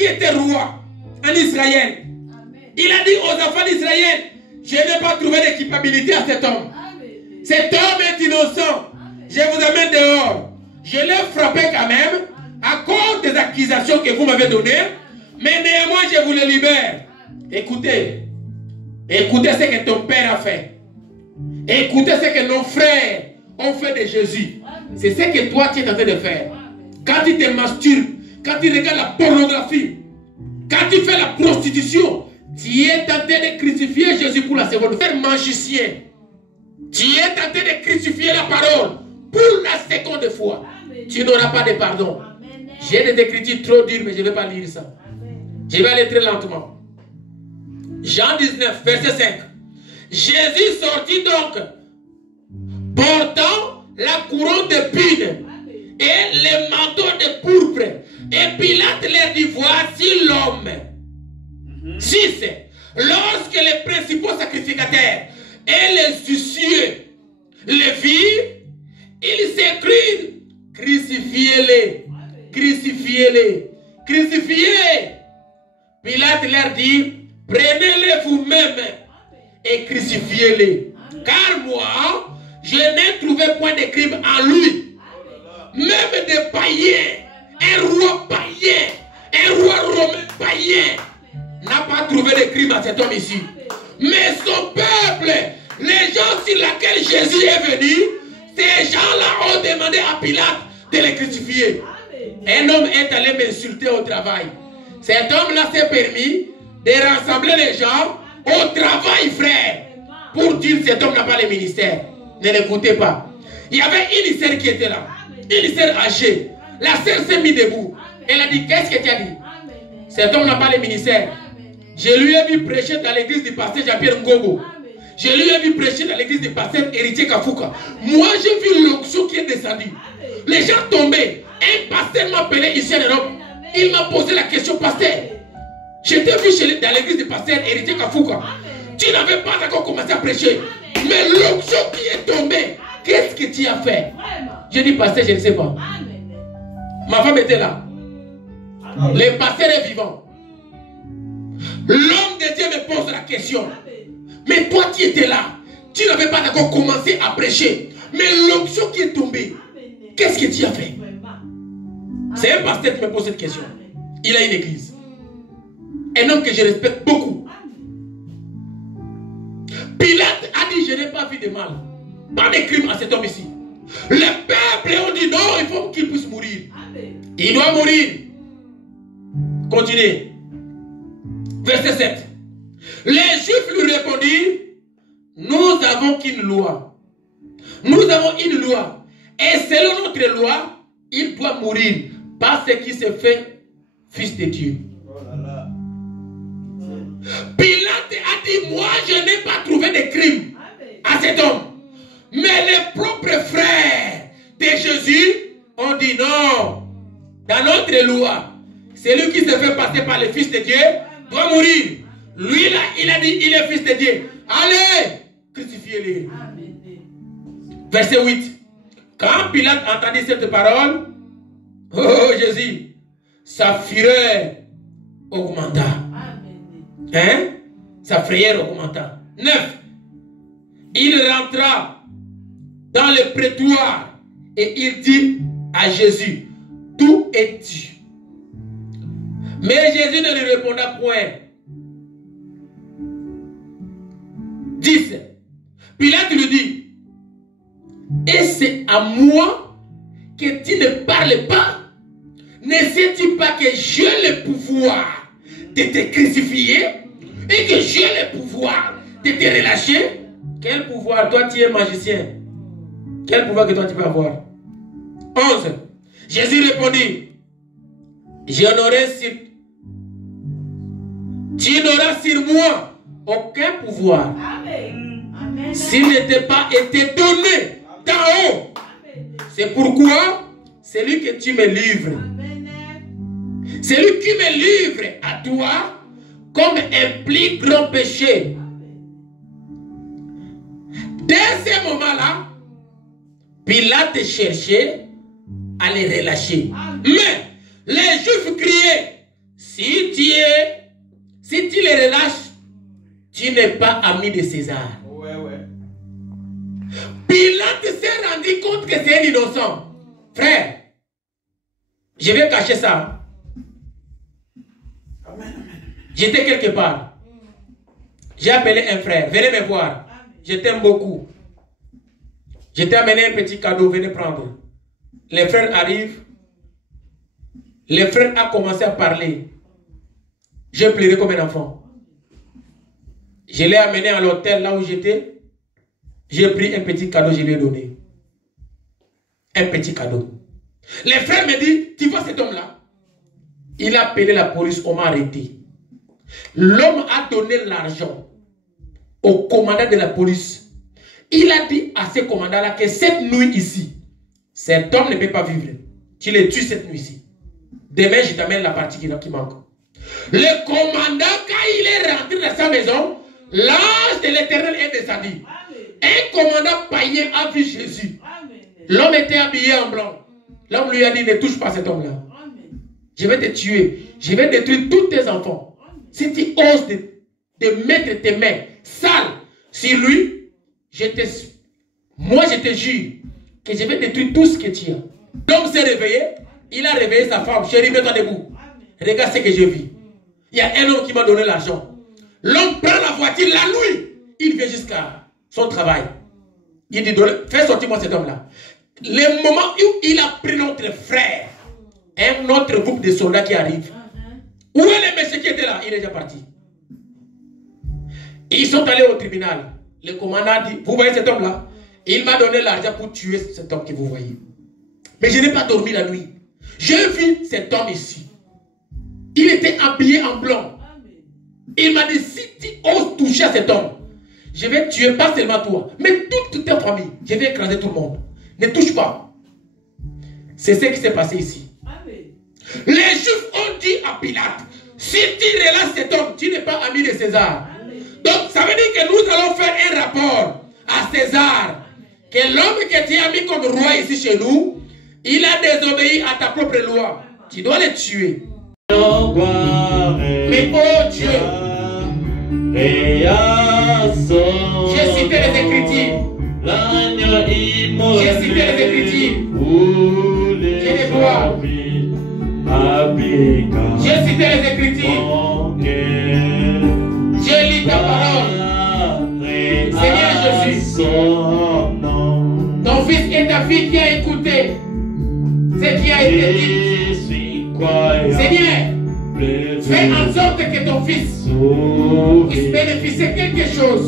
qui était roi en Israël, il a dit aux enfants d'Israël, je n'ai pas trouvé de culpabilité à cet homme. Cet homme est innocent. Je vous amène dehors. Je l'ai frappé quand même à cause des accusations que vous m'avez données. Mais néanmoins, je vous le libère. Écoutez. Écoutez ce que ton père a fait. Écoutez ce que nos frères ont fait de Jésus. C'est ce que toi, tu es en train de faire. Quand tu te masturbes, quand tu regardes la pornographie, quand tu fais la prostitution, tu es tenté de crucifier Jésus pour la seconde fois. Magicien, tu es tenté de crucifier la parole pour la seconde fois. Tu n'auras pas de pardon. J'ai des écritures trop dures, mais je ne vais pas lire ça. Je vais aller très lentement. Jean 19, verset 5. Jésus sortit donc, portant la couronne d'épines et les manteaux de pourpre. Et Pilate leur dit, voici l'homme. 6. Lorsque les principaux sacrificateurs et les huissiers le virent, ils s'écrient, crucifiez-les, crucifiez-les, crucifiez-les. Pilate leur dit, prenez-les vous-même et crucifiez-les. Car moi, je n'ai trouvé point de crime en lui. Même des païens, un roi païen, un roi romain païen, n'a pas trouvé de crime à cet homme ici. Mais son peuple, les gens sur lesquels Jésus est venu, ces gens-là ont demandé à Pilate de les crucifier. Un homme est allé m'insulter au travail. Cet homme-là s'est permis de rassembler les gens au travail, frère, pour dire que cet homme n'a pas le ministère. Ne l'écoutez pas. Il y avait une sœur qui était là, une sœur âgée. La sœur s'est mise debout. Elle a dit, qu'est-ce que tu as dit? Cet homme n'a pas le ministère. Je lui ai vu prêcher dans l'église du pasteur Jean-Pierre Ngogo. Je lui ai vu prêcher dans l'église du pasteur Héritier Kafouka. Moi, j'ai vu l'onction qui est descendue. Les gens tombaient. Un pasteur m'a appelé ici en Europe. Il m'a posé la question, pasteur. Je t'ai vu dans l'église du pasteur Héritier Kafouka. Tu n'avais pas encore commencé à prêcher. Mais l'onction qui est tombée, qu'est-ce que tu as fait? J'ai dit, pasteur, je ne sais pas. Ma femme était là. Le pasteur est vivant. L'homme de Dieu me pose la question. Mais toi, tu étais là. Tu n'avais pas encore commencé à prêcher. Mais l'onction qui est tombée, qu'est-ce que tu as fait? C'est un pasteur qui me pose cette question. Il a une église. Un homme que je respecte beaucoup. Pilate a dit, je n'ai pas vu de mal. Pas de crime à cet homme ici. Le peuple ont dit, non, il faut qu'il puisse mourir. Il doit mourir. Continuez. Verset 7. Les Juifs lui répondirent, nous avons qu'une loi. Nous avons une loi. Et selon notre loi, il doit mourir parce qu'il se fait fils de Dieu. Pilate a dit, moi je n'ai pas trouvé de crime à cet homme. Mais les propres frères de Jésus ont dit non. Dans notre loi, celui qui se fait passer par le fils de Dieu doit mourir. Lui là, il a dit, il est fils de Dieu. Allez, crucifiez-le. Verset 8. Quand Pilate entendit cette parole, oh Jésus, sa fureur augmenta. Hein? Sa frayeur augmenta. 9. Il rentra dans le prétoire et il dit à Jésus, d'où es-tu? Mais Jésus ne lui répondit point. 10. Pilate lui dit, et c'est à moi que tu ne parles pas? Ne sais-tu pas que j'ai le pouvoir de te crucifier et que j'ai le pouvoir de te relâcher? Quel pouvoir? Toi, tu es magicien. Quel pouvoir que toi, tu peux avoir? 11. Jésus répondit, tu n'auras sur moi aucun pouvoir. S'il n'était pas été donné d'en haut. C'est pourquoi celui que tu me livres, celui qui me livre à toi comme un plus grand péché. Dès ce moment-là, Pilate cherchait à les relâcher. Mais les Juifs criaient, Si tu les relâches, tu n'es pas ami de César. Ouais, ouais. Pilate s'est rendu compte que c'est un innocent. Frère, je vais cacher ça. J'étais quelque part. J'ai appelé un frère. Venez me voir. Je t'aime beaucoup. Je t'ai amené un petit cadeau. Venez prendre. Les frères arrivent. Les frères ont commencé à parler. J'ai pleuré comme un enfant. Je l'ai amené à l'hôtel là où j'étais. J'ai pris un petit cadeau, je lui ai donné. Un petit cadeau. Les frères me disent, tu vois cet homme-là? Il a appelé la police, on m'a arrêté. L'homme a donné l'argent au commandant de la police. Il a dit à ce commandant-là que cette nuit ici, cet homme ne peut pas vivre. Tu le tues cette nuit-ci. Demain, je t'amène la partie qui manque. Le commandant, quand il est rentré dans sa maison, l'ange de l'Éternel est descendu. Un commandant païen a vu Jésus. L'homme était habillé en blanc. L'homme lui a dit, ne touche pas cet homme-là. Je vais te tuer. Je vais détruire tous tes enfants. Si tu oses de mettre tes mains sales sur lui, moi je te jure que je vais détruire tout ce que tu as. L'homme s'est réveillé. Il a réveillé sa femme. Chérie, mets-toi debout. Regarde ce que je vis. Il y a un homme qui m'a donné l'argent. L'homme prend la voiture la nuit. Il vient jusqu'à son travail. Il dit, fais sortir moi cet homme-là. Le moment où il a pris notre frère, un autre groupe de soldats qui arrive. Où est le monsieur qui était là? Il est déjà parti. Ils sont allés au tribunal. Le commandant dit, vous voyez cet homme-là? Il m'a donné l'argent pour tuer cet homme que vous voyez. Mais je n'ai pas dormi la nuit. J'ai vu cet homme ici. Il était habillé en blanc. Il m'a dit, si tu oses toucher à cet homme, je vais tuer pas seulement toi, mais toute ta famille. Je vais écraser tout le monde. Ne touche pas. C'est ce qui s'est passé ici. Les Juifs ont dit à Pilate, si tu relâches cet homme, tu n'es pas ami de César. Donc ça veut dire que nous allons faire un rapport à César. Que l'homme que tu as mis comme roi ici chez nous, il a désobéi à ta propre loi. Tu dois le tuer. Mais oh Dieu, j'ai cité les Écritures. J'ai cité les Écritures. J'ai des voix. J'ai cité les Écritures. J'ai lu ta parole. Seigneur Jésus, ton fils et ta fille qui a écouté ce qui a été dit. Seigneur, fais en sorte que ton fils puisse bénéficier quelque chose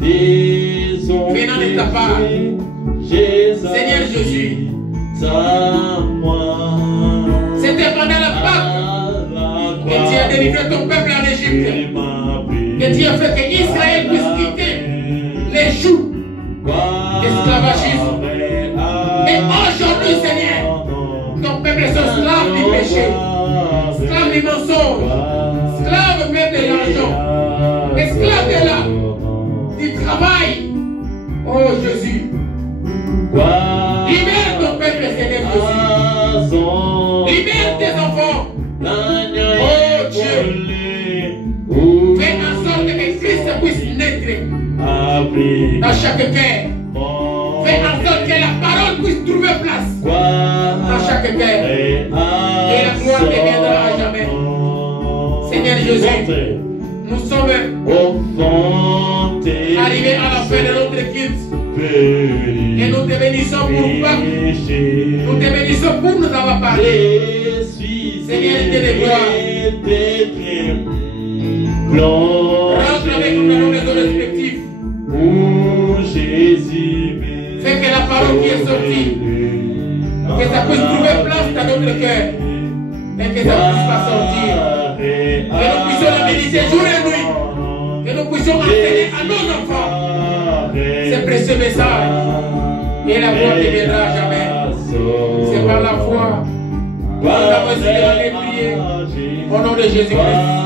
venant de ta part. Seigneur Jésus, c'était pendant la Pâque que tu as délivré ton peuple en Égypte, que tu as fait que Israël puisse quitter les jougs d'esclavagisme. Et aujourd'hui, Seigneur, ton peuple est esclave du péché, esclave du mensonge, esclave même de l'argent, esclave du travail. Oh Jésus, libère ton peuple, Seigneur Jésus. Libère tes enfants. Oh Dieu, fais en sorte que Christ puisse naître dans chaque cœur. Fais en sorte que la parole puisse trouver place dans chaque cœur. Et la gloire deviendra à jamais. Seigneur Jésus, nous sommes arrivés à la fin de notre culte. Et nous te bénissons pour peuple. Nous te bénissons pour nous avoir parlé. Seigneur, Dieu de gloire. Rentre avec nous dans nos maisons respectives. Fais que la parole qui est sortie, que ça puisse trouver place dans notre cœur. Et que ça ne puisse pas sortir. Que nous puissions la méditer jour et nuit. Que nous puissions enseigner à nos enfants ce précieux message. Et la gloire ne viendra à jamais. C'est par la foi. Nous avons prié au nom de Jésus-Christ.